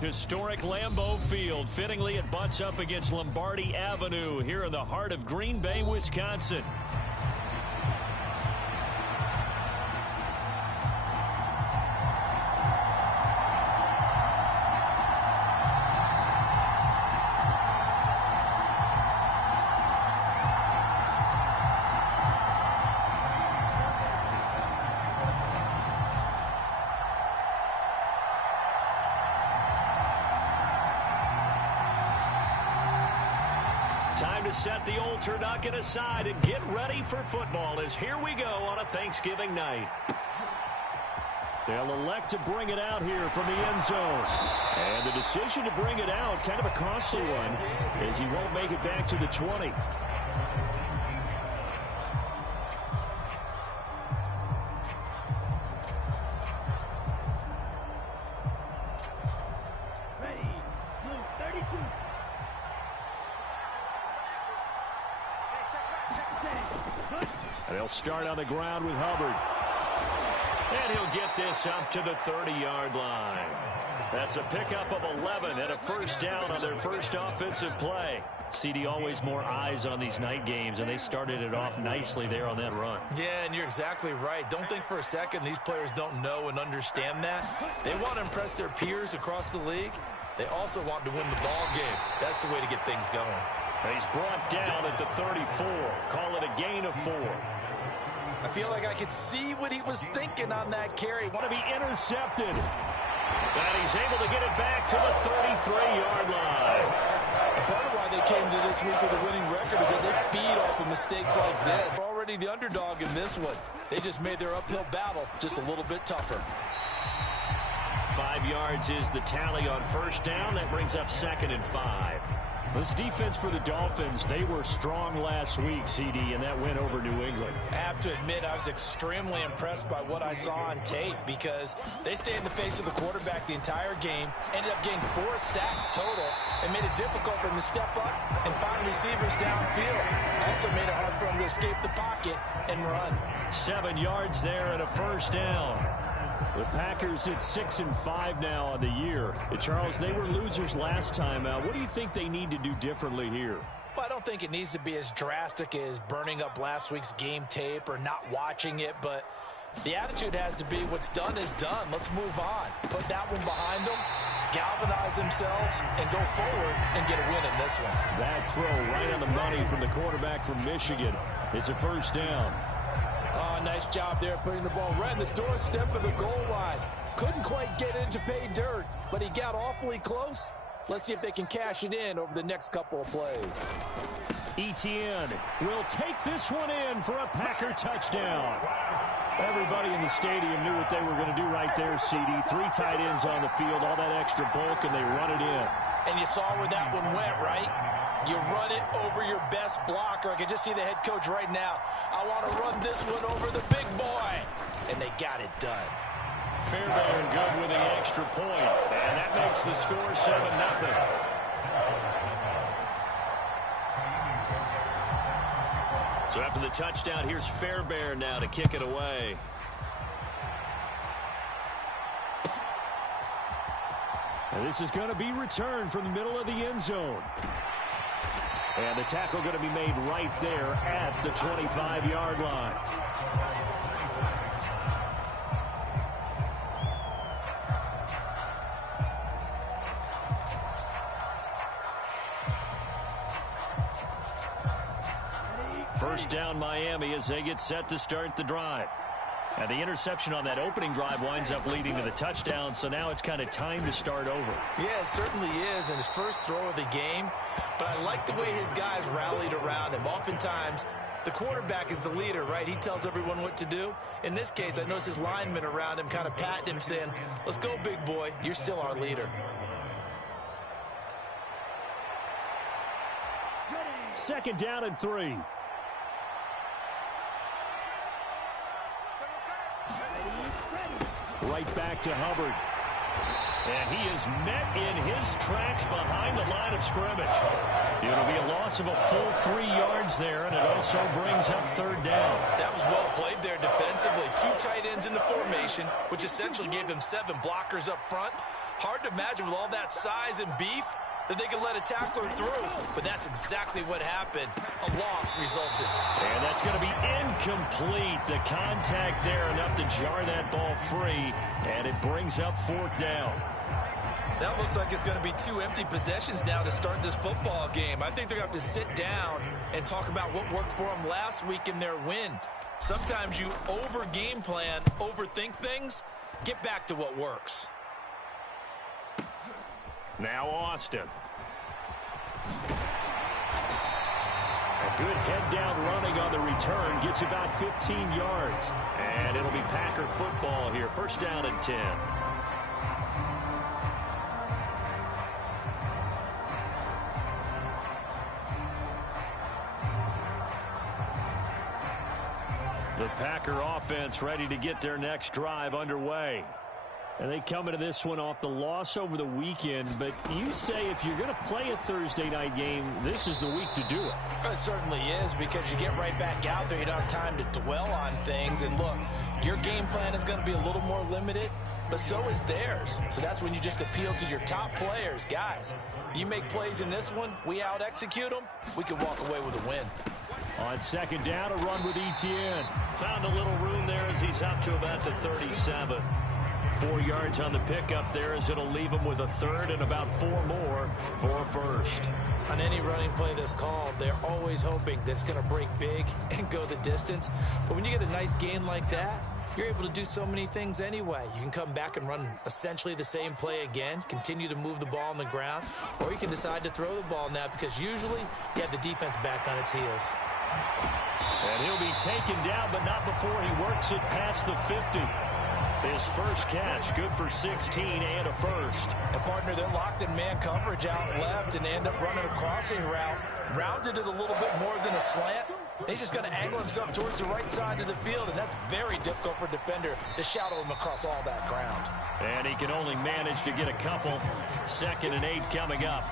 Historic Lambeau Field. Fittingly, it butts up against Lombardi Avenue here in the heart of Green Bay, Wisconsin. Time to set the old turducken aside and get ready for football as here we go on a Thanksgiving night. They'll elect to bring it out here from the end zone. And the decision to bring it out, kind of a costly one, as he won't make it back to the 20. And they'll start on the ground with Hubbard. And he'll get this up to the 30-yard line. That's a pickup of 11 and a first down on their first offensive play. CD, always more eyes on these night games, and they started it off nicely there on that run. Yeah, and you're exactly right. Don't think for a second these players don't know and understand that. They want to impress their peers across the league. They also want to win the ball game. That's the way to get things going. And he's brought down at the 34. Call it a gain of 4. I feel like I could see what he was thinking on that carry. Want to be intercepted. And he's able to get it back to the 33-yard line. Part of why they came to this week with a winning record is that they feed off of mistakes like this. They're already the underdog in this one. They just made their uphill battle just a little bit tougher. 5 yards is the tally on first down. That brings up 2nd and 5. This defense for the Dolphins, they were strong last week, CD, and that went over New England. I have to admit, I was extremely impressed by what I saw on tape because they stayed in the face of the quarterback the entire game, ended up getting 4 sacks total, and made it difficult for them to step up and find receivers downfield. Also made it hard for them to escape the pocket and run. 7 yards there and a first down. The Packers at 6-5 now on the year. Charles, they were losers last time out. What do you think they need to do differently here? Well, I don't think it needs to be as drastic as burning up last week's game tape or not watching it, but the attitude has to be what's done is done. Let's move on. Put that one behind them, galvanize themselves, and go forward and get a win in this one. That throw right on the money from the quarterback from Michigan. It's a first down. Oh, nice job there putting the ball right in the doorstep of the goal line. Couldn't quite get it to pay dirt, but he got awfully close. Let's see if they can cash it in over the next couple of plays. Etienne will take this one in for a Packer touchdown. Everybody in the stadium knew what they were going to do right there, CD. 3 tight ends on the field, all that extra bulk, and they run it in. And you saw where that one went, right? You run it over your best blocker. I can just see the head coach right now. I want to run this one over the big boy. And they got it done. Fairbairn good with the extra point. And that makes the score 7-0. So after the touchdown, here's Fairbairn now to kick it away. And this is going to be returned from the middle of the end zone. And the tackle going to be made right there at the 25-yard line. First down Miami as they get set to start the drive. And the interception on that opening drive winds up leading to the touchdown, so now it's kind of time to start over. Yeah, it certainly is, and his first throw of the game. But I like the way his guys rallied around him. Oftentimes, the quarterback is the leader, right? He tells everyone what to do. In this case, I noticed his linemen around him kind of patting him, saying, let's go, big boy. You're still our leader. Second down and 3. Right back to Hubbard. And he is met in his tracks behind the line of scrimmage. It'll be a loss of a full 3 yards there, and it also brings up third down. That was well played there defensively. 2 tight ends in the formation, which essentially gave them 7 blockers up front. Hard to imagine with all that size and beef that they could let a tackler through. But that's exactly what happened. A loss resulted. And that's going to be incomplete. The contact there enough to jar that ball free. And it brings up 4th down. That looks like it's going to be 2 empty possessions now to start this football game. I think they're going to have to sit down and talk about what worked for them last week in their win. Sometimes you over-game plan, overthink things. Get back to what works. Now Austin. A good head-down running on the return. Gets about 15 yards. And it'll be Packer football here. 1st down and 10. The Packer offense ready to get their next drive underway. And they come into this one off the loss over the weekend. But you say if you're going to play a Thursday night game, this is the week to do it. It certainly is, because you get right back out there. You don't have time to dwell on things. And look, your game plan is going to be a little more limited, but so is theirs. So that's when you just appeal to your top players. Guys, you make plays in this one, we out-execute them, we can walk away with a win. On 2nd down, a run with Etienne. Found a little room there as he's up to about the 37. 4 yards on the pickup there as it'll leave him with a 3rd and about 4 more for a 1st. On any running play that's called, they're always hoping that it's going to break big and go the distance. But when you get a nice gain like that, you're able to do so many things anyway. You can come back and run essentially the same play again, continue to move the ball on the ground, or you can decide to throw the ball now, because usually you have the defense back on its heels. And he'll be taken down, but not before he works it past the 50. His first catch, good for 16 and a 1st. And partner, they're locked in man coverage out left and end up running a crossing route. Rounded it a little bit more than a slant. He's just going to angle himself towards the right side of the field, and that's very difficult for a defender to shadow him across all that ground. And he can only manage to get a couple. 2nd and 8 coming up.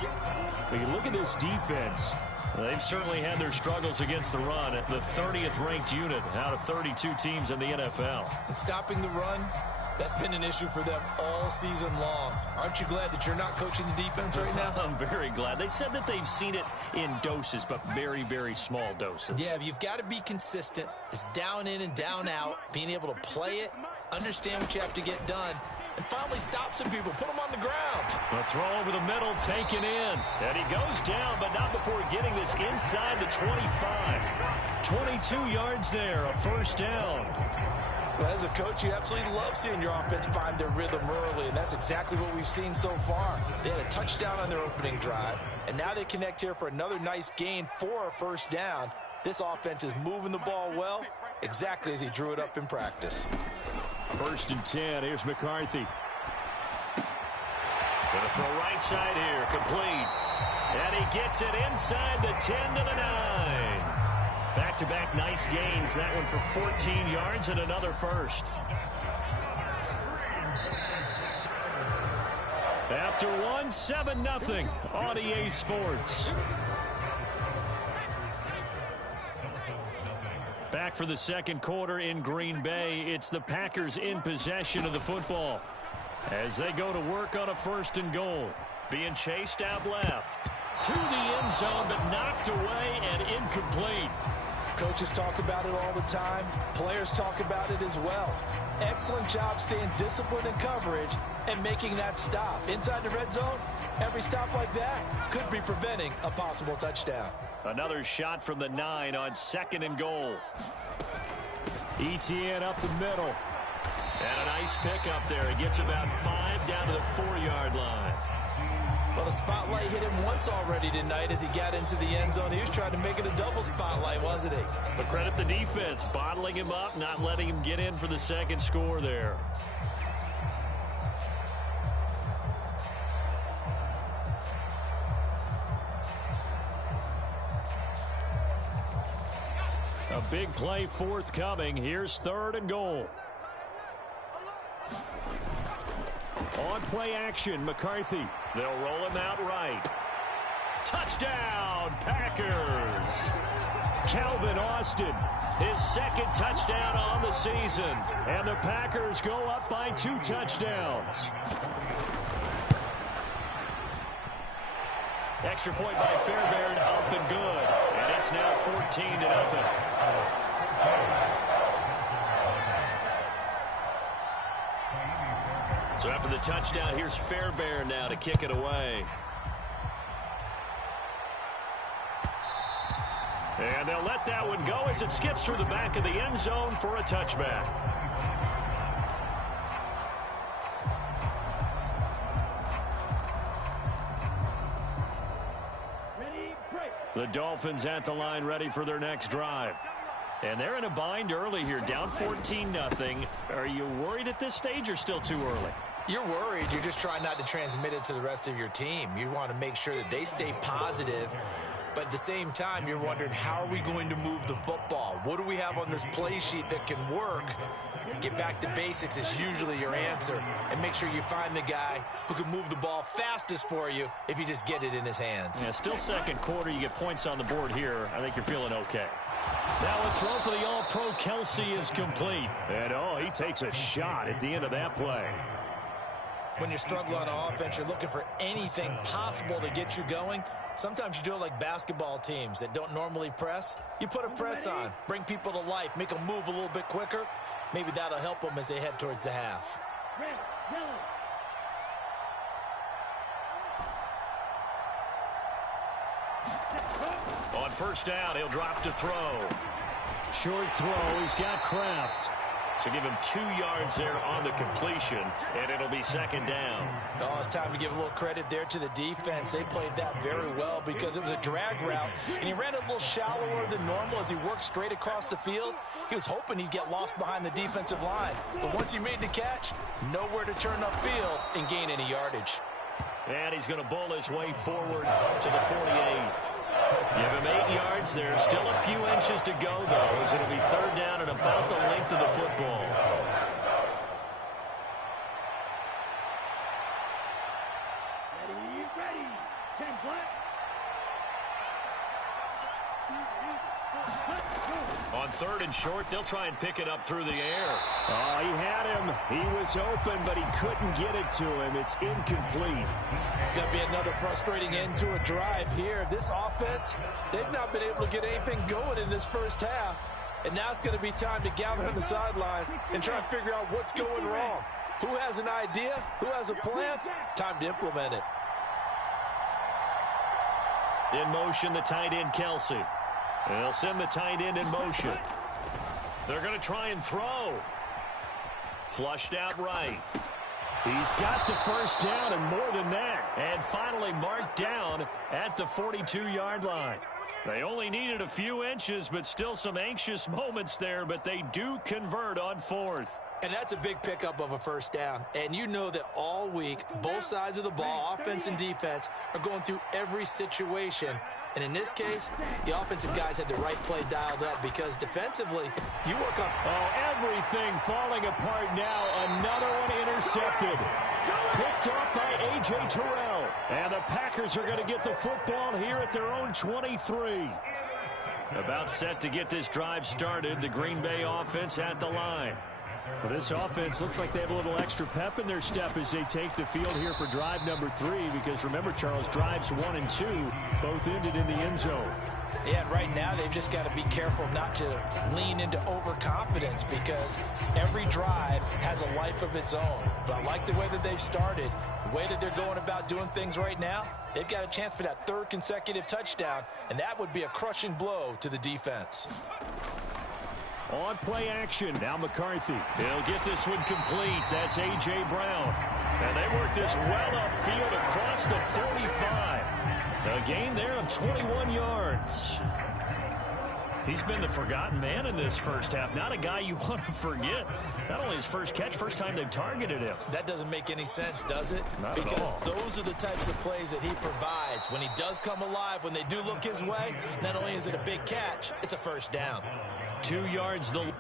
When you look at this defense, they've certainly had their struggles against the run. At the 30th ranked unit out of 32 teams in the NFL. And stopping the run, that's been an issue for them all season long. Aren't you glad that you're not coaching the defense right now? I'm very glad. They said that they've seen it in doses, but very, very small doses. Yeah, you've got to be consistent. It's down in and down out, being able to play it, understand what you have to get done, and finally stop some people, put them on the ground. A throw over the middle, taken in. And he goes down, but not before getting this inside the 25. 22 yards there, a 1st down. Well, as a coach, you absolutely love seeing your offense find their rhythm early, and that's exactly what we've seen so far. They had a touchdown on their opening drive, and now they connect here for another nice gain for a 1st down. This offense is moving the ball well, exactly as he drew it up in practice. 1st and 10, here's McCarthy. Gonna throw right side here, complete. And he gets it inside the 10 to the 9. Back-to-back nice gains. That one for 14 yards and another 1st. After one, 7-0 on EA Sports. Back for the 2nd quarter in Green Bay. It's the Packers in possession of the football as they go to work on a 1st and goal. Being chased out left to the end zone, but knocked away and incomplete. Coaches talk about it all the time. Players talk about it as well. Excellent job staying disciplined in coverage and making that stop. Inside the red zone, every stop like that could be preventing a possible touchdown. Another shot from the 9 on 2nd and goal. Etienne up the middle. And a nice pickup there. He gets about 5 down to the 4-yard line. Well, the spotlight hit him once already tonight as he got into the end zone. He was trying to make it a double spotlight, wasn't he? But credit the defense, bottling him up, not letting him get in for the 2nd score there. A big play forthcoming. Here's 3rd and goal. On play action, McCarthy. They'll roll him out right. Touchdown, Packers. Calvin Austin, his 2nd touchdown on the season. And the Packers go up by 2 touchdowns. Extra point by Fairbairn, up and good. And it's now 14-0. So after the touchdown, here's Fairbairn now to kick it away. And they'll let that one go as it skips through the back of the end zone for a touchback. The Dolphins at the line ready for their next drive. And they're in a bind early here, down 14-0. Are you worried at this stage or still too early? You're worried. You're just trying not to transmit it to the rest of your team. You want to make sure that they stay positive. But at the same time, you're wondering, how are we going to move the football? What do we have on this play sheet that can work? Get back to basics is usually your answer. And make sure you find the guy who can move the ball fastest for you if you just get it in his hands. Yeah, still second quarter. You get points on the board here. I think you're feeling okay. Now a throw for the All-Pro Kelsey is complete. And, he takes a shot at the end of that play. When you're struggling on offense, you're looking for anything possible to get you going. Sometimes you do it like basketball teams that don't normally press. You put a press on, bring people to life, make them move a little bit quicker. Maybe that'll help them as they head towards the half. Red, yellow. On first down, he'll drop to throw. Short throw. He's got Kraft. So give him 2 yards there on the completion, and it'll be second down. Oh, it's time to give a little credit there to the defense. They played that very well because it was a drag route, and he ran it a little shallower than normal as he worked straight across the field. He was hoping he'd get lost behind the defensive line. But once he made the catch, nowhere to turn upfield and gain any yardage. And he's going to bull his way forward to the 48. Give him 8 yards. There's still a few inches to go, though, as it'll be third down and about the length of the football. Ready. 10 black. On third and short, they'll try and pick it up through the air. Oh, he had him. He was open, but he couldn't get it to him. It's incomplete. It's going to be another frustrating end to a drive here. This offense, they've not been able to get anything going in this first half. And now it's going to be time to gather on the sidelines and try and figure out what's going wrong. Who has an idea? Who has a plan? Time to implement it. In motion, the tight end, Kelsey. They'll send the tight end in motion. They're going to try and throw. Flushed out right. He's got the first down and more than that. And finally marked down at the 42-yard line. They only needed a few inches, but still some anxious moments there, but they do convert on fourth. And that's a big pickup of a first down. And you know that all week, both sides of the ball, offense and defense, are going through every situation. And in this case, the offensive guys had the right play dialed up because defensively, you work on... Oh, everything falling apart now. Another one intercepted. Picked off by A.J. Terrell. And the Packers are going to get the football here at their own 23. About set to get this drive started, the Green Bay offense at the line. Well, this offense looks like they have a little extra pep in their step as they take the field here for drive number 3. Because remember, Charles, drives 1 and 2 both ended in the end zone. Yeah, and right now they've just got to be careful not to lean into overconfidence because every drive has a life of its own. But I like the way that they've started, the way that they're going about doing things right now. They've got a chance for that 3rd consecutive touchdown, and that would be a crushing blow to the defense. On play action, now McCarthy. He'll get this one complete. That's A.J. Brown. And they work this well upfield across the 45. A gain there of 21 yards. He's been the forgotten man in this first half. Not a guy you want to forget. Not only his first catch, first time they've targeted him. That doesn't make any sense, does it? Not at because all. Those are the types of plays that he provides. When he does come alive, when they do look his way, not only is it a big catch, it's a first down. 2 yards the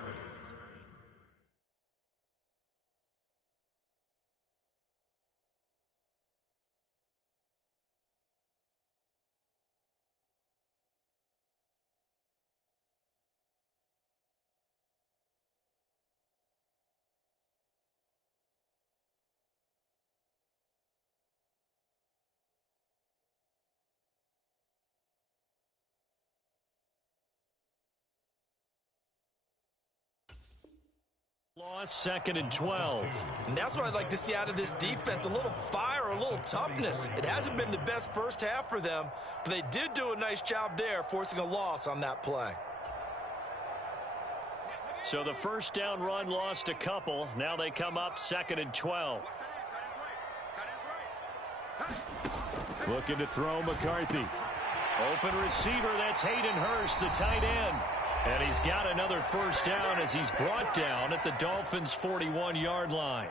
Second and 12. And that's what I'd like to see out of this defense, a little fire, a little toughness. It hasn't been the best first half for them, but they did do a nice job there, forcing a loss on that play. So the first down run lost a couple. Now they come up second and 12. Looking to throw McCarthy. Open receiver, that's Hayden Hurst, the tight end. And he's got another first down as he's brought down at the Dolphins' 41-yard line.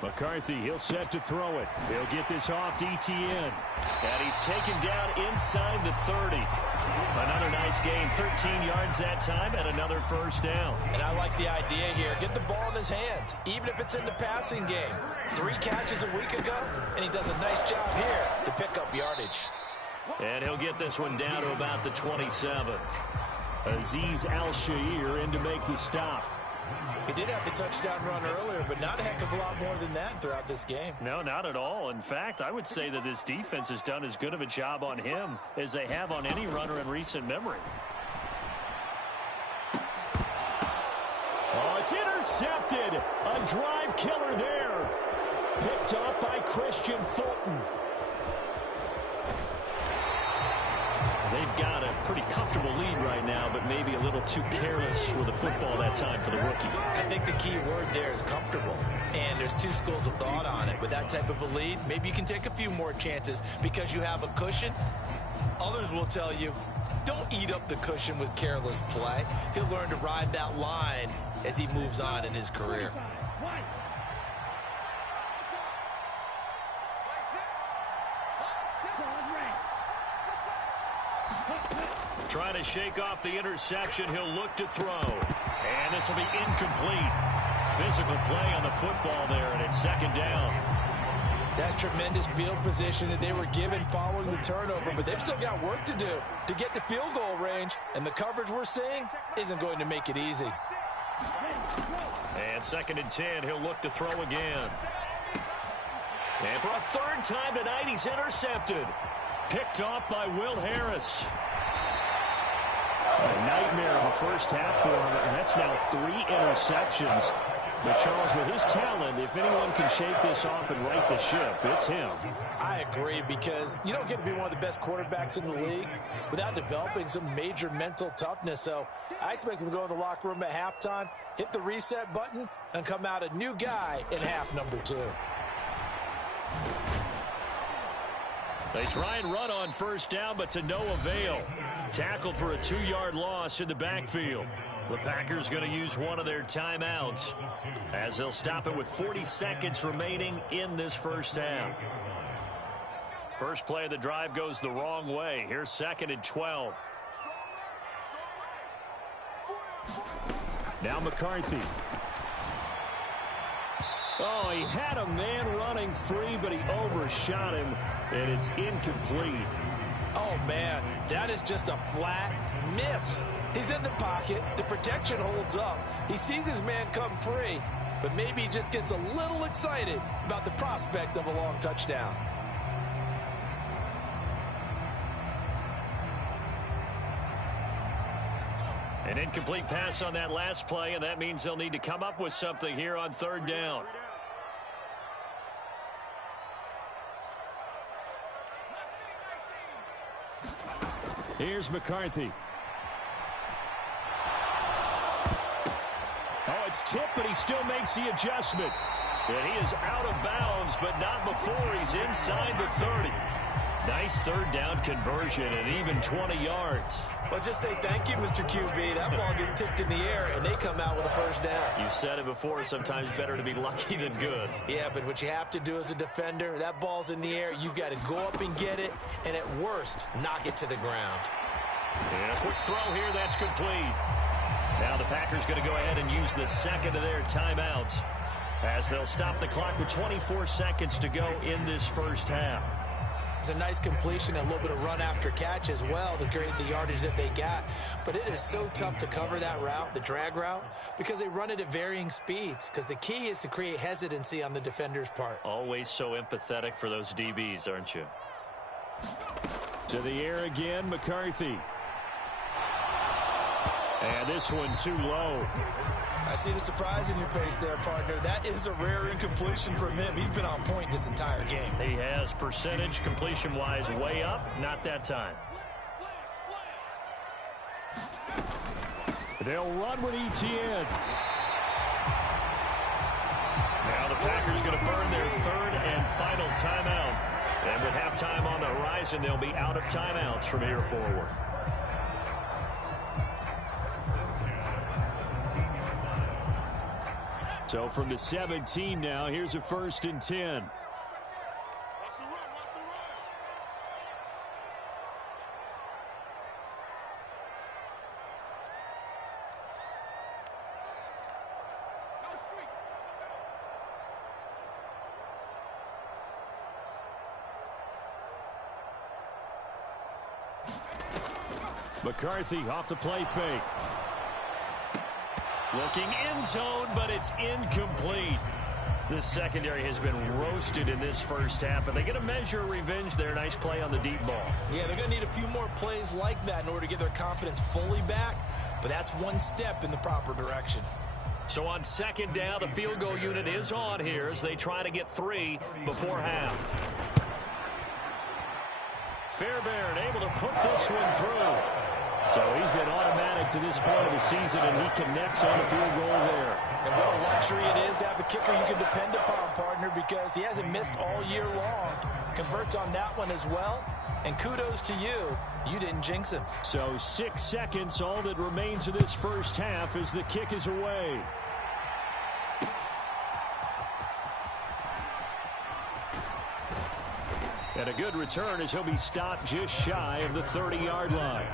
McCarthy, he'll set to throw it. He'll get this off to Etienne. And he's taken down inside the 30. Another nice gain, 13 yards that time, and another first down. And I like the idea here. Get the ball in his hands, even if it's in the passing game. 3 catches a week ago, and he does a nice job here to pick up yardage. And he'll get this one down to about the 27. Azeez Al-Shaair in to make the stop. He did have the touchdown run earlier, but not a heck of a lot more than that throughout this game. No, not at all. In fact, I would say that this defense has done as good of a job on him as they have on any runner in recent memory. Oh, it's intercepted. A drive killer there. Picked up by Christian Fulton. They've got a pretty comfortable lead right now, but maybe a little too careless with the football that time for the rookie. I think the key word there is comfortable. And there's 2 schools of thought on it. With that type of a lead, maybe you can take a few more chances because you have a cushion. Others will tell you, don't eat up the cushion with careless play. He'll learn to ride that line as he moves on in his career. Trying to shake off the interception. He'll look to throw. And this will be incomplete. Physical play on the football there, and it's second down. That's tremendous field position that they were given following the turnover, but they've still got work to do to get to field goal range, and the coverage we're seeing isn't going to make it easy. And second and 10, he'll look to throw again. And for a third time tonight, he's intercepted. Picked off by Will Harris. A nightmare of a first half for him, and that's now 3 interceptions. But Charles, with his talent, if anyone can shake this off and right the ship, it's him. I agree, because you don't get to be one of the best quarterbacks in the league without developing some major mental toughness. So I expect him to go in the locker room at halftime, hit the reset button, and come out a new guy in half number 2. They try and run on first down, but to no avail. Tackled for a 2-yard loss in the backfield. The Packers going to use one of their timeouts as they'll stop it with 40 seconds remaining in this first half. First play of the drive goes the wrong way. Here's second and 12. Now McCarthy. Oh, he had a man running free, but he overshot him, and it's incomplete. Oh, man, that is just a flat miss. He's in the pocket. The protection holds up. He sees his man come free, but maybe he just gets a little excited about the prospect of a long touchdown. An incomplete pass on that last play, and that means they'll need to come up with something here on third down. Here's McCarthy. Oh, it's tipped, but he still makes the adjustment. And he is out of bounds, but not before he's inside the 30. Nice third down conversion and even 20 yards. Well, just say thank you, Mr. QB. That ball gets tipped in the air, and they come out with a first down. You've said it before, sometimes better to be lucky than good. Yeah, but what you have to do as a defender, that ball's in the air, you've got to go up and get it, and at worst, knock it to the ground. And a quick throw here, that's complete. Now the Packers going to go ahead and use the second of their timeouts as they'll stop the clock with 24 seconds to go in this first half. It's a nice completion and a little bit of run after catch as well to create the yardage that they got. But it is so tough to cover that route, the drag route, because they run it at varying speeds. Because the key is to create hesitancy on the defender's part. Always so empathetic for those DBs, aren't you? To the air again, McCarthy. And this one too low. I see the surprise in your face there, partner. That is a rare incompletion from him. He's been on point this entire game. He has percentage completion-wise way up. Not that time. They'll run with ETN. Now the Packers going to burn their third and final timeout. And with halftime on the horizon, they'll be out of timeouts from here forward. So from the 17 now, here's a 1st and 10. McCarthy off the play fake. Looking end zone, but it's incomplete. This secondary has been roasted in this first half, but they get a measure of revenge there. Nice play on the deep ball. Yeah, they're going to need a few more plays like that in order to get their confidence fully back, but that's one step in the proper direction. So on second down, the field goal unit is on here as they try to get 3 before half. Fairbairn able to put this one through. So he's been automatic to this point of the season, and he connects on the field goal there. And what a luxury it is to have a kicker you can depend upon, partner, because he hasn't missed all year long. Converts on that one as well. And kudos to you. You didn't jinx him. So 6 seconds, all that remains of this first half as the kick is away. And a good return as he'll be stopped just shy of the 30-yard line.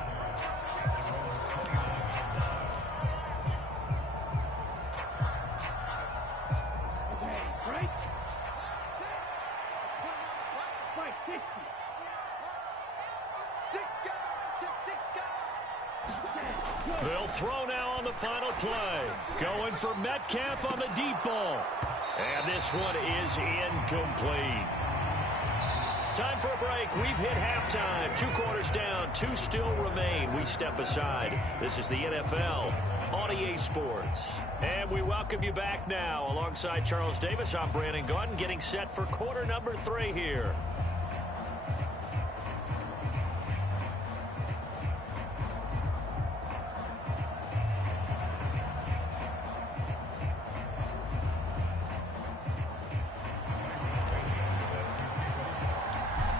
They'll throw now on the final play. Going for Metcalf on the deep ball. And this one is incomplete. Time for a break. We've hit halftime. 2 quarters down. 2 still remain. We step aside. This is the NFL on EA Sports. And we welcome you back now. Alongside Charles Davis, I'm Brandon Gaudin, getting set for quarter number 3 here.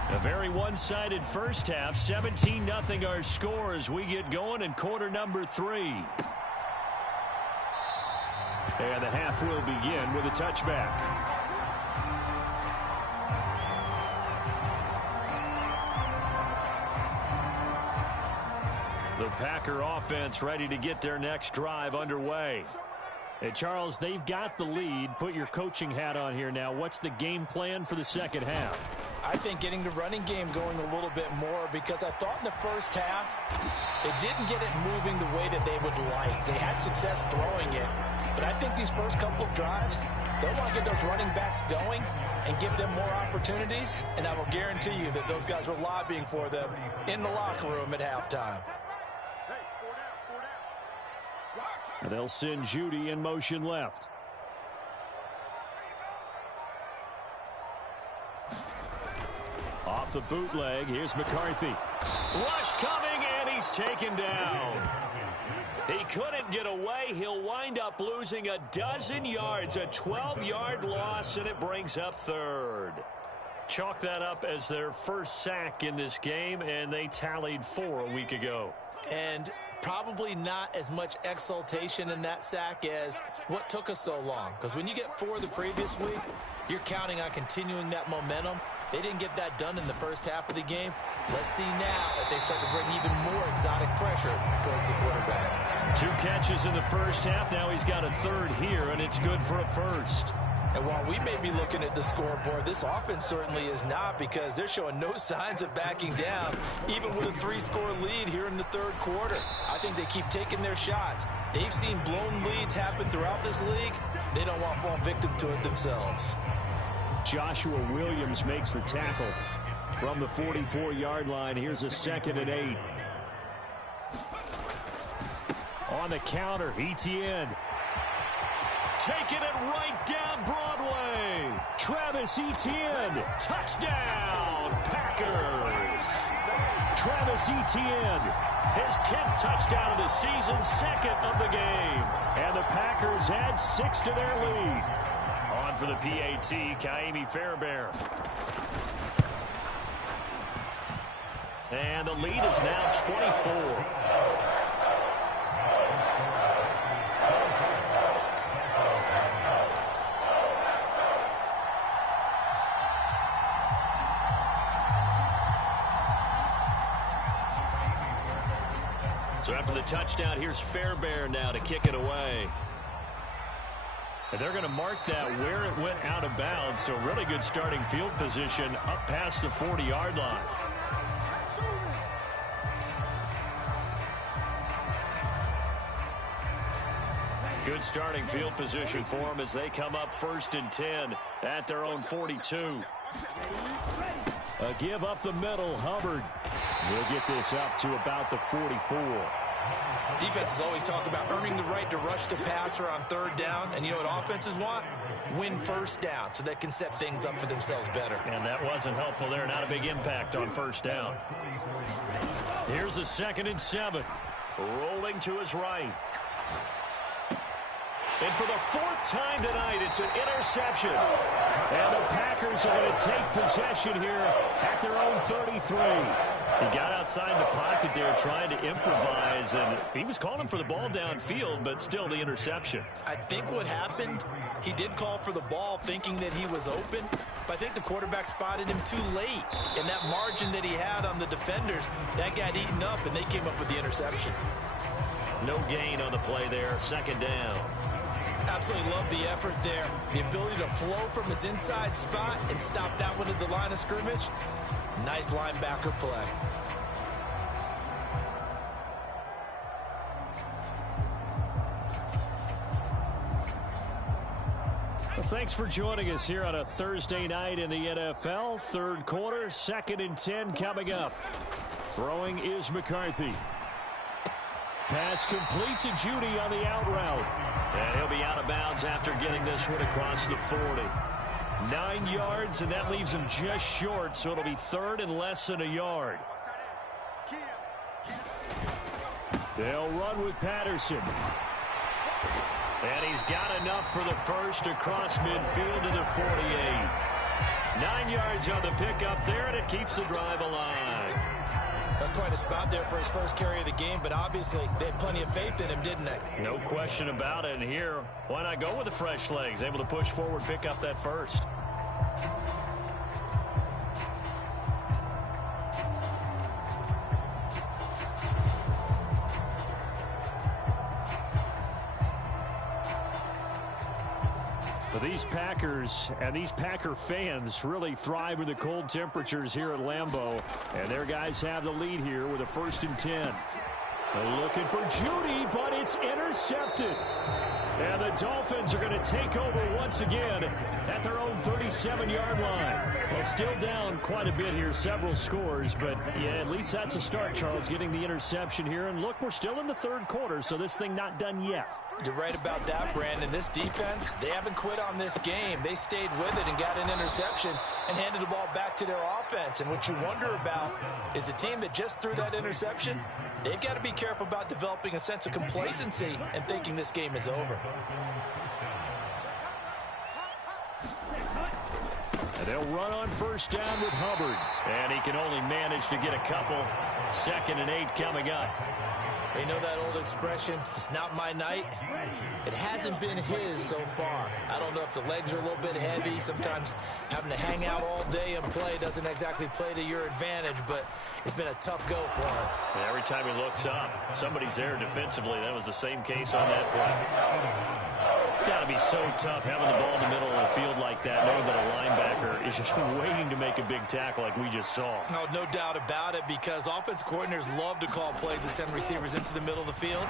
A very one-sided first half. 17-0 our score as we get going in quarter number 3. And the half will begin with a touchback. The Packer offense ready to get their next drive underway. And Charles, they've got the lead. Put your coaching hat on here now. What's the game plan for the second half? I think getting the running game going a little bit more, because I thought in the first half they didn't get it moving the way that they would like. They had success throwing it, but I think these first couple of drives, they'll want to get those running backs going and give them more opportunities, and I will guarantee you that those guys were lobbying for them in the locker room at halftime. And they'll send Judy in motion left. Off the bootleg, here's McCarthy. Rush coming, and he's taken down. He couldn't get away. He'll wind up losing a dozen yards, a 12-yard loss, and it brings up third. Chalk that up as their first sack in this game, and they tallied 4 a week ago. And probably not as much exultation in that sack as what took us so long. Because when you get 4 the previous week, you're counting on continuing that momentum. They didn't get that done in the first half of the game. Let's see now if they start to bring even more exotic pressure towards the quarterback. 2 catches in the first half. Now he's got a third here, and it's good for a first. And while we may be looking at the scoreboard, this offense certainly is not, because they're showing no signs of backing down, even with a 3-score lead here in the third quarter. I think they keep taking their shots. They've seen blown leads happen throughout this league. They don't want to fall victim to it themselves. Joshua Williams makes the tackle from the 44-yard line. Here's a 2nd and 8. On the counter, Etienne. Taking it right down Broadway. Travis Etienne. Touchdown, Packers. Travis Etienne, his 10th touchdown of the season, 2nd of the game. And the Packers add 6 to their lead. On for the PAT, Ka'imi Fairbairn. And the lead is now 24. So after the touchdown, here's Fairbairn now to kick it away. And they're going to mark that where it went out of bounds. So really good starting field position up past the 40-yard line. Good starting field position for them as they come up 1st and 10 at their own 42. A give up the middle. Hubbard will get this up to about the 44. Defenses always talk about earning the right to rush the passer on 3rd down. And you know what offenses want? Win 1st down so they can set things up for themselves better. And that wasn't helpful there. Not a big impact on 1st down. Here's a 2nd and 7. Rolling to his right. And for the 4th time tonight, it's an interception. And the Packers are going to take possession here at their own 33. He got outside the pocket there trying to improvise, and he was calling for the ball downfield, but still the interception. I think what happened, he did call for the ball thinking that he was open, but I think the quarterback spotted him too late. And that margin that he had on the defenders, that got eaten up, and they came up with the interception. No gain on the play there, 2nd down. Absolutely love the effort there. The ability to flow from his inside spot and stop that one at the line of scrimmage. Nice linebacker play. Well, thanks for joining us here on a Thursday night in the NFL. 3rd quarter, 2nd and 10 coming up. Throwing is McCarthy. Pass complete to Judy on the out route. And he'll be out of bounds after getting this one across the 40. 9 yards, and that leaves him just short, so it'll be 3rd and less than a yard. They'll run with Patterson. And he's got enough for the first across midfield to the 48. 9 yards on the pickup there, and it keeps the drive alive. That's quite a spot there for his first carry of the game, but obviously they had plenty of faith in him, didn't they? No question about it. And here, why not go with the fresh legs? Able to push forward, pick up that first. But these Packers and these Packer fans really thrive in the cold temperatures here at Lambeau. And their guys have the lead here with a 1st and 10. They're looking for Judy, but it's intercepted. And the Dolphins are going to take over once again at their own 37-yard line. Well, still down quite a bit here, several scores, but yeah, at least that's a start, Charles, getting the interception here. And look, we're still in the 3rd quarter, so this thing not done yet. You're right about that, Brandon. This defense, they haven't quit on this game. They stayed with it and got an interception and handed the ball back to their offense. And what you wonder about is the team that just threw that interception, they've got to be careful about developing a sense of complacency and thinking this game is over. And they'll run on 1st down with Hubbard. And he can only manage to get a couple. 2nd and 8 coming up. You know that old expression, it's not my night? It hasn't been his so far. I don't know if the legs are a little bit heavy. Sometimes having to hang out all day and play doesn't exactly play to your advantage, but it's been a tough go for him. And every time he looks up, somebody's there defensively. That was the same case on that play. It's got to be so tough having the ball in the middle of the field like that, knowing that a linebacker is just waiting to make a big tackle like we just saw. Oh, no doubt about it, because offense coordinators love to call plays that send receivers into the middle of the field.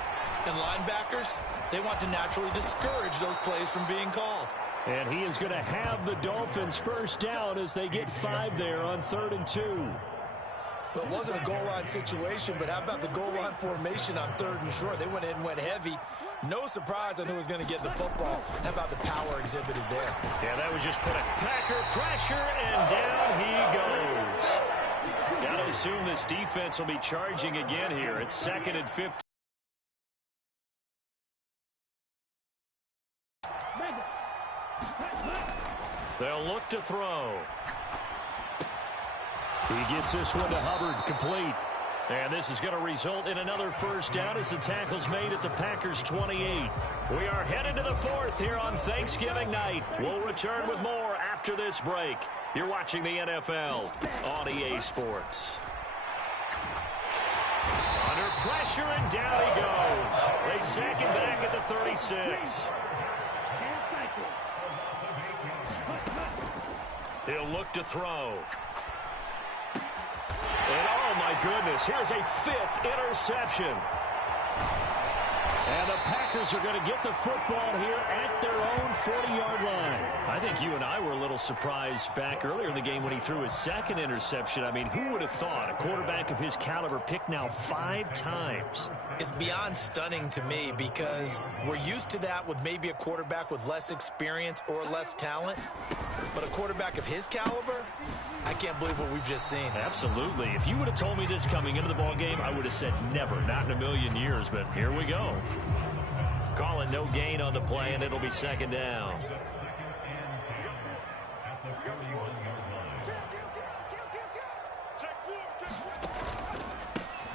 And linebackers, they want to naturally discourage those plays from being called. And he is going to have the Dolphins first down as they get 5 there on 3rd and 2. Well, it wasn't a goal line situation, but how about the goal line formation on 3rd and short? They went in and went heavy. No surprise on who was going to get the football. How about the power exhibited there? Yeah, that was just put a Packer pressure, and down he goes. Got to assume this defense will be charging again here. It's 2nd and 15. They'll look to throw. He gets this one to Hubbard, complete. And this is going to result in another first down as the tackle's made at the Packers' 28. We are headed to the 4th here on Thanksgiving night. We'll return with more after this break. You're watching the NFL on EA Sports. Under pressure, and down he goes. They sack him back at the 36. He'll look to throw. And oh my goodness, here's a 5th interception. And the Packers are going to get the football here at their own 40-yard line. I think you and I were a little surprised back earlier in the game when he threw his 2nd interception. I mean, who would have thought a quarterback of his caliber picked now 5 times? It's beyond stunning to me, because we're used to that with maybe a quarterback with less experience or less talent. But a quarterback of his caliber, I can't believe what we've just seen. Absolutely. If you would have told me this coming into the ball game, I would have said never, not in a million years, but here we go. Call it no gain on the play, and it'll be 2nd down.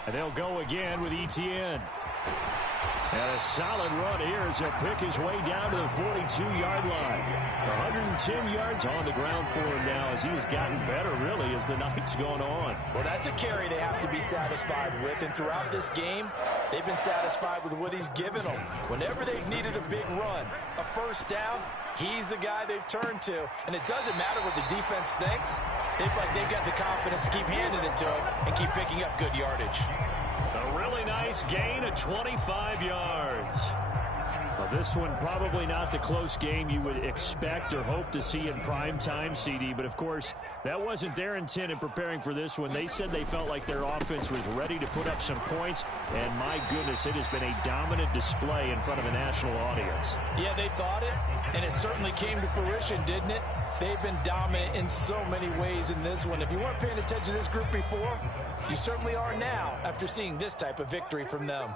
And they'll go again with Etienne. And a solid run here as he'll pick his way down to the 42-yard line. 110 yards on the ground for him now as he has gotten better, really, as the night's gone on. Well, that's a carry they have to be satisfied with. And throughout this game, they've been satisfied with what he's given them. Whenever they've needed a big run, a first down, he's the guy they've turned to. And it doesn't matter what the defense thinks. They've got the confidence to keep handing it to him and keep picking up good yardage. A really nice gain of 25 yards. Well, this one probably not the close game you would expect or hope to see in prime time, CD. But, of course, that wasn't their intent in preparing for this one. They said they felt like their offense was ready to put up some points. And, my goodness, it has been a dominant display in front of a national audience. Yeah, they thought it, and it certainly came to fruition, didn't it? They've been dominant in so many ways in this one. If you weren't paying attention to this group before, you certainly are now after seeing this type of victory from them.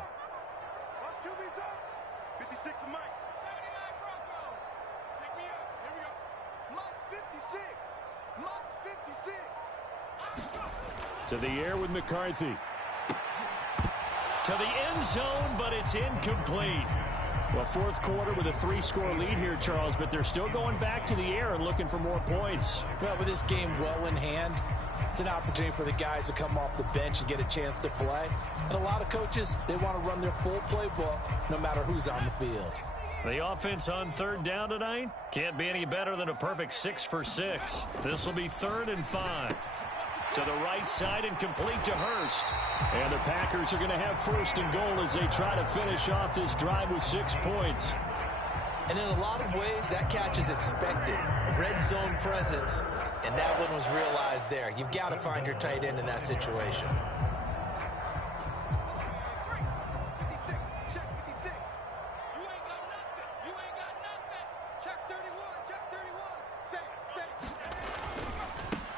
To the air with McCarthy. To the end zone, but it's incomplete. Well, 4th quarter with a 3-score lead here, Charles, but they're still going back to the air and looking for more points. Well, with this game well in hand, it's an opportunity for the guys to come off the bench and get a chance to play. And a lot of coaches, they want to run their full playbook no matter who's on the field. The offense on 3rd down tonight can't be any better than a perfect 6 for 6. This will be 3rd and 5. To the right side and complete to Hurst. And the Packers are going to have 1st and goal as they try to finish off this drive with 6 points. And in a lot of ways, that catch is expected. Red zone presence, and that one was realized there. You've got to find your tight end in that situation.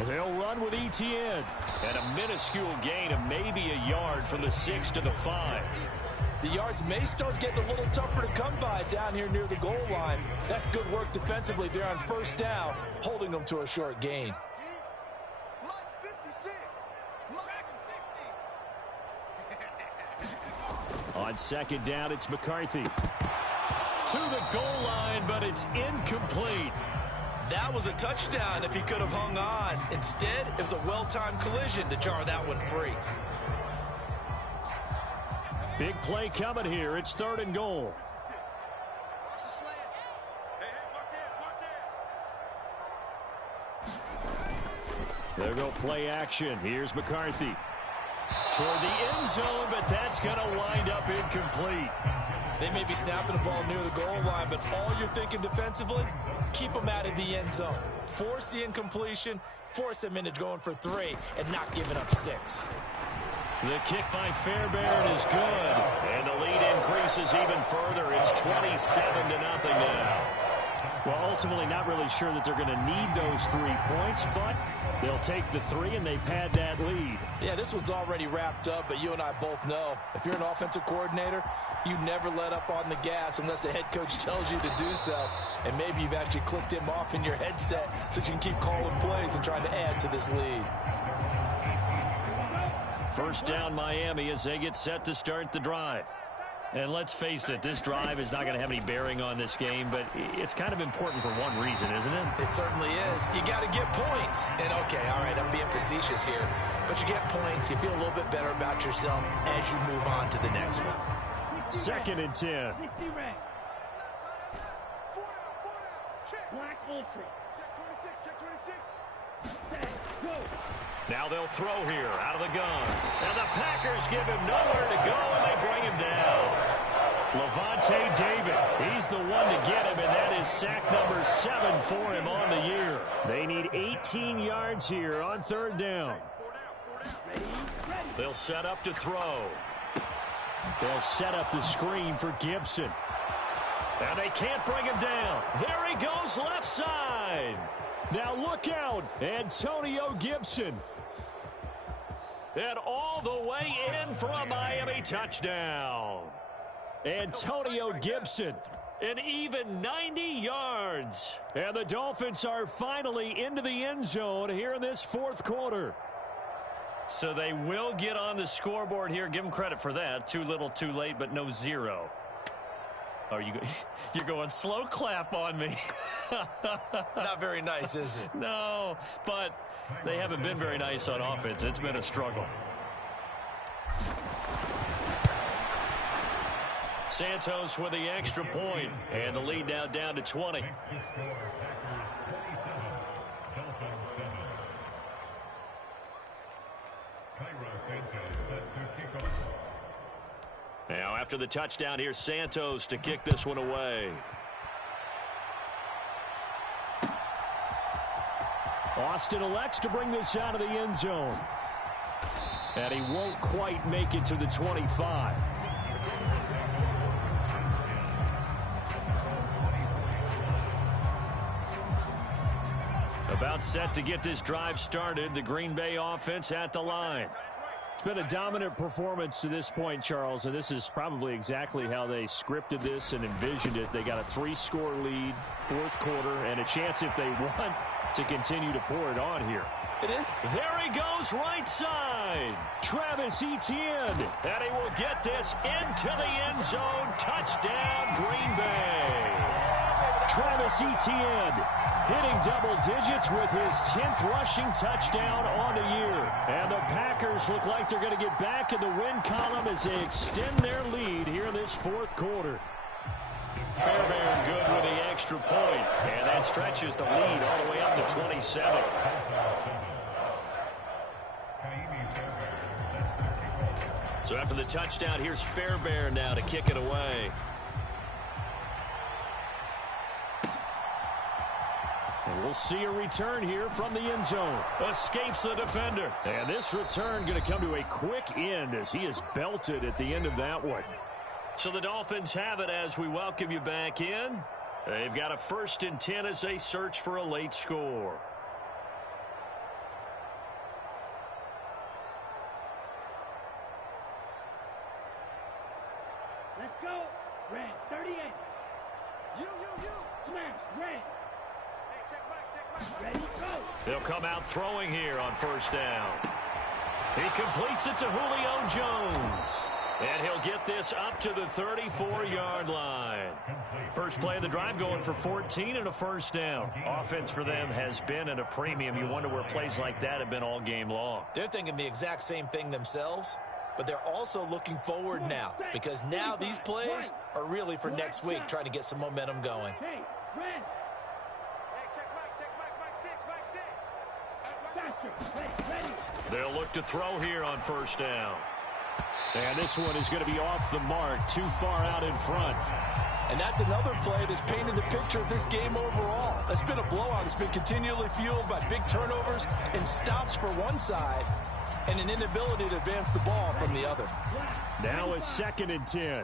They'll run with Etienne. And a minuscule gain of maybe a yard from the 6 to the 5. The yards may start getting a little tougher to come by down here near the goal line. That's good work defensively there on 1st down, holding them to a short gain. On 2nd down, it's McCarthy. To the goal line, but it's incomplete. That was a touchdown if he could have hung on. Instead, it was a well-timed collision to jar that one free. Big play coming here. It's 3rd and goal. There go play action. Here's McCarthy. Toward the end zone, but that's going to wind up incomplete. They may be snapping the ball near the goal line, but all you're thinking defensively, keep them out of the end zone. Force the incompletion, force them into going for 3, and not giving up 6. The kick by Fairbairn is good, and the lead increases even further. It's 27-0 now. Well, ultimately not really sure that they're going to need those 3 points, but they'll take the 3 and they pad that lead. Yeah, this one's already wrapped up, but you and I both know if you're an offensive coordinator, you never let up on the gas unless the head coach tells you to do so. And maybe you've actually clicked him off in your headset so you can keep calling plays and trying to add to this lead. First down Miami as they get set to start the drive. And let's face it, this drive is not going to have any bearing on this game, but it's kind of important for one reason, isn't it? It certainly is. You got to get points. And okay, all right, I'm being facetious here, but you get points, you feel a little bit better about yourself as you move on to the next one. 2nd and 10. Now they'll throw here out of the gun. And the Packers give him nowhere to go, and they bring him down. Lavonte David, he's the one to get him, and that is sack number 7 for him on the year. They need 18 yards here on 3rd down. They'll set up to throw. They'll set up the screen for Gibson. And they can't bring him down. There he goes left side. Now look out, Antonio Gibson. And all the way in for a Miami touchdown. Antonio Gibson. An even 90 yards. And the Dolphins are finally into the end zone here in this 4th quarter. So they will get on the scoreboard here. Give them credit for that. Too little, too late, but no 0. Oh, you're going slow clap on me. Not very nice, is it? No, but they haven't been very nice on offense. It's been a struggle. Santos with the extra point, and the lead now down to 20. Now after the touchdown, here's Santos to kick this one away. Austin elects to bring this out of the end zone. And he won't quite make it to the 25. About set to get this drive started. The Green Bay offense at the line. It's been a dominant performance to this point, Charles, and this is probably exactly how they scripted this and envisioned it. They got a 3-score lead, 4th quarter, and a chance if they want to continue to pour it on here. It is. There he goes right side. Travis Etienne. And he will get this into the end zone. Touchdown, Green Bay. Travis Etienne hitting double digits with his 10th rushing touchdown on the year. And the Packers look like they're going to get back in the win column as they extend their lead here in this 4th quarter. Fairbairn good with the extra point, and that stretches the lead all the way up to 27. So after the touchdown, here's Fairbairn now to kick it away. And we'll see a return here from the end zone. Escapes the defender. And this return going to come to a quick end as he is belted at the end of that one. So the Dolphins have it as we welcome you back in. They've got a 1st and 10 as they search for a late score. Let's go. Red, 38. You. Smash, red. Hey, check back. Ready, go. They'll come out throwing here on 1st down. He completes it to Julio Jones. And he'll get this up to the 34-yard line. First play of the drive going for 14 and a 1st down. Offense for them has been at a premium. You wonder where plays like that have been all game long. They're thinking the exact same thing themselves, but they're also looking forward now because now these plays are really for next week, trying to get some momentum going. Hey, red. They'll look to throw here on first down. And this one is going to be off the mark, too far out in front. And that's another play that's painted the picture of this game overall. It's been a blowout. It's been continually fueled by big turnovers and stops for one side and an inability to advance the ball from the other. Now a 2nd and 10.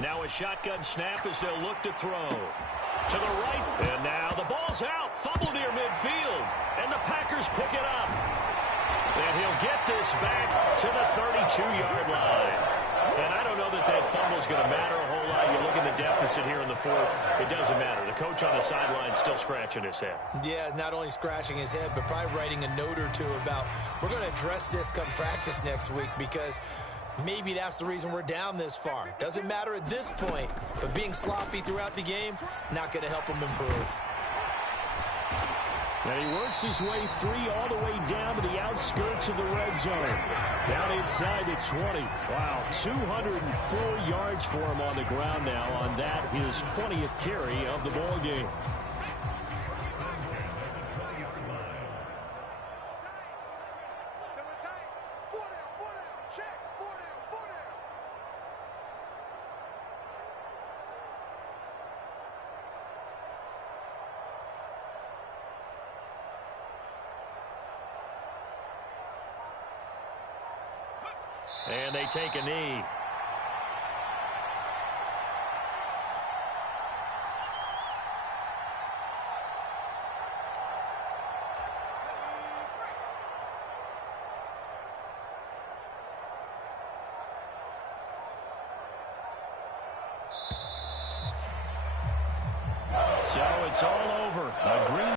Now a shotgun snap as they'll look to throw. To the right, and now the ball's out. Fumble near midfield, and the Packers pick it up. And he'll get this back to the 32-yard line. And I don't know that fumble's going to matter a whole lot. You look at the deficit here in the 4th. It doesn't matter. The coach on the sideline still scratching his head. Yeah, not only scratching his head, but probably writing a note or two about, we're going to address this come practice next week, because maybe that's the reason we're down this far. Doesn't matter at this point, but being sloppy throughout the game, not going to help him improve. And he works his way free all the way down to the outskirts of the red zone. Down inside the 20. Wow, 204 yards for him on the ground now on that, his 20th carry of the ball game. And they take a knee. So it's all over. A